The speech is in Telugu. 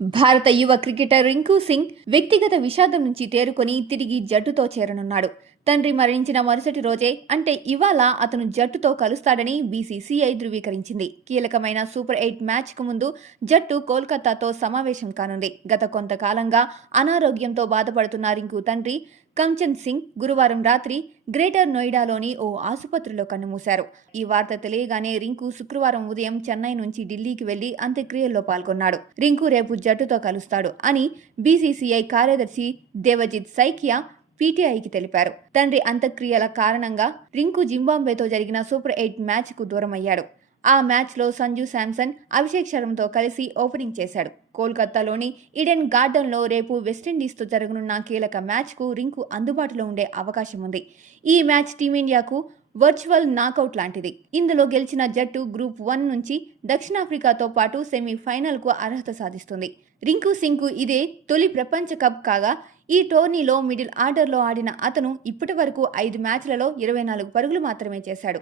భారత యువ క్రికెటర్ రింకు సింగ్ వ్యక్తిగత విషాదం నుంచి తేరుకొని తిరిగి జట్టుతో చేరనున్నాడు. తండ్రి మరణించిన మరుసటి రోజే అంటే ఇవాళ అతను జట్టుతో కలుస్తాడని బీసీసీఐ ధృవీకరించింది. కీలకమైన సూపర్ 8 మ్యాచ్కు ముందు జట్టు కోల్కతాతో సమావేశం కానుంది. గత కొంతకాలంగా అనారోగ్యంతో బాధపడుతున్న రింకు తండ్రి కంచన్ సింగ్ గురువారం రాత్రి గ్రేటర్ నోయిడాలోని ఓ ఆసుపత్రిలో కన్నుమూశారు. ఈ వార్త తెలియగానే రింకు శుక్రవారం ఉదయం చెన్నై నుంచి ఢిల్లీకి వెళ్లి అంత్యక్రియల్లో పాల్గొన్నాడు. రింకు రేపు జట్టుతో కలుస్తాడు అని బీసీసీఐ కార్యదర్శి దేవజిత్ సైకియా పీటీఐకి తెలిపారు. తండ్రి అంత్యక్రియల కారణంగా రింకు జింబాబ్వేతో జరిగిన సూపర్ 8 మ్యాచ్కు దూరమయ్యాడు. ఆ మ్యాచ్లో సంజు శాంసన్, అభిషేక్ శర్మతో కలిసి ఓపెనింగ్ చేశాడు. కోల్కతాలోని ఈడెన్ గార్డెన్లో రేపు వెస్టిండీస్తో జరగనున్న కీలక మ్యాచ్కు రింకు అందుబాటులో ఉండే అవకాశం ఉంది. ఈ మ్యాచ్ టీమిండియాకు వర్చువల్ నాకౌట్ లాంటిది. ఇందులో గెలిచిన జట్టు గ్రూప్ 1 నుంచి దక్షిణాఫ్రికాతో పాటు సెమీఫైనల్కు అర్హత సాధిస్తుంది. రింకు సింగ్కు ఇదే తొలి ప్రపంచ కప్ కాగా ఈ టోర్నీలో మిడిల్ ఆర్డర్లో ఆడిన అతను ఇప్పటి వరకు 5 మ్యాచ్లలో 24 పరుగులు మాత్రమే చేశాడు.